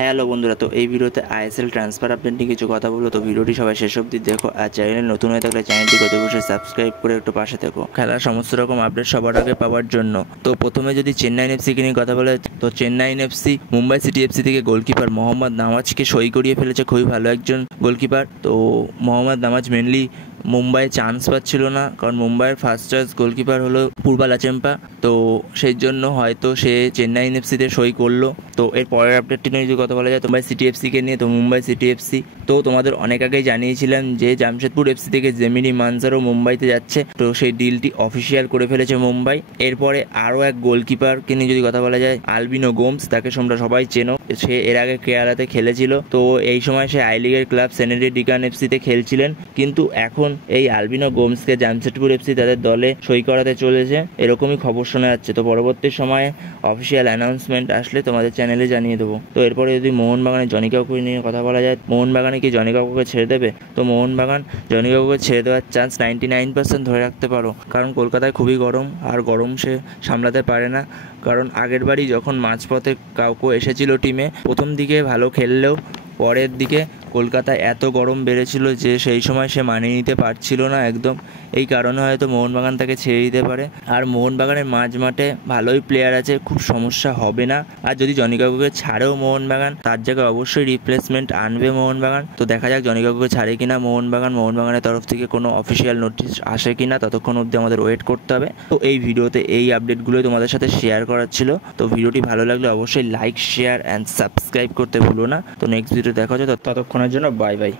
Hello বন্ধুরা, তো এই ভিডিওতে আইএসএল ট্রান্সফার আপডেট নিয়ে কিছু কথা বলবো। তো ভিডিওটি সবাই শেষ অবধি দেখো, আর চ্যানেলে নতুন হয়ে থাকলে চ্যানেলটি অবশ্যই সাবস্ক্রাইব করে একটু পাশে দেখো খেলার সমস্ত রকম আপডেট সবার আগে পাওয়ার জন্য। তো প্রথমে যদি চেন্নাই এফসিকে নিয়ে কথা বলে, তো Chennai FC Mumbai city FC থেকে গোলকিপার মোহাম্মদ নামাজকে সই করিয়ে ফেলেছে। খুবই ভালো একজন গোলকিপার। তো মোহাম্মদ নামাজ মেনলি মুম্বাই চান্স পাচ্ছিল না, কারণ মুম্বাইয়ের ফার্স্ট চয়েস গোলকিপার হলো পূর্বা লাচেম্পা। তো সেই জন্য হয়তো সে চেন্নাই এফসিতে সই করলো। তো এর পরের আপডেটটি নিয়ে যদি কথা বলা যায় মুম্বাই সিটি এফসিকে নিয়ে, তো মুম্বাই সিটি এফসি তো তোমাদের অনেক আগেই জানিয়েছিলাম যে জামশেদপুর এফসি থেকে জেমিনি মানজারও মুম্বাইতে যাচ্ছে। তো সেই ডিলটি অফিসিয়াল করে ফেলেছে মুম্বাই। এরপরে আরও এক গোলকিপারকে নিয়ে যদি কথা বলা যায়, আলবিনো গোমস, তাকে তোমরা সবাই চেনো। সে এর আগে কেরালাতে খেলেছিল। তো এই সময় সে আই লিগের ক্লাব সেনেডি ডিকান এফসিতে খেলছিলেন, কিন্তু এখন এই আলবিনো গোমসকে জামশেদপুর এফসি তাদের দলে সই করাতে চলেছে, এরকমই খবর শোনা যাচ্ছে। তো পরবর্তী সময়ে অফিসিয়াল অ্যানাউন্সমেন্ট আসলে তোমাদের চ্যানেলে জানিয়ে দেবো। তো এরপরে যদি মোহনবাগানের জনি কাকুকে নিয়ে কথা বলা যায়, মোহনবাগানে কি জনি কাকুকে ছেড়ে দেবে? তো মোহনবাগান জনি কাকুকে ছেড়ে দেওয়ার চান্স 99% ধরে রাখতে পারো, কারণ কলকাতায় খুবই গরম, আর গরম সে সামলাতে পারে না। কারণ আগের বারই যখন মাঝপথে কাউকে এসেছিল টিমে, প্রথম দিকে ভালো খেললেও পরের দিকে কলকাতায় এত গরম বেড়েছিল যে সেই সময় সে মানিয়ে নিতে পারছিল না একদম। এই কারণে হয়তো মোহনবাগান তাকে ছেড়ে দিতে পারে। আর মোহনবাগানের মাঝ মাঠে ভালোই প্লেয়ার আছে, খুব সমস্যা হবে না। আর যদি জনি কাকুকে ছাড়েও মোহনবাগান, তার জায়গায় অবশ্যই রিপ্লেসমেন্ট আনবে মোহনবাগান। তো দেখা যাক জনি কাকুকে ছাড়ে কিনা মোহনবাগানের তরফ থেকে কোনো অফিসিয়াল নোটিশ আসে কিনা, ততক্ষণ অবধি আমাদের ওয়েট করতে হবে। তো এই ভিডিওতে এই আপডেটগুলোই তোমাদের সাথে শেয়ার করার ছিল। তো ভিডিওটি ভালো লাগলে অবশ্যই লাইক, শেয়ার অ্যান্ড সাবস্ক্রাইব করতে ভুলো না। তো নেক্সট ভিডিও দেখা হচ্ছে, ততক্ষণের জন্য বাই বাই।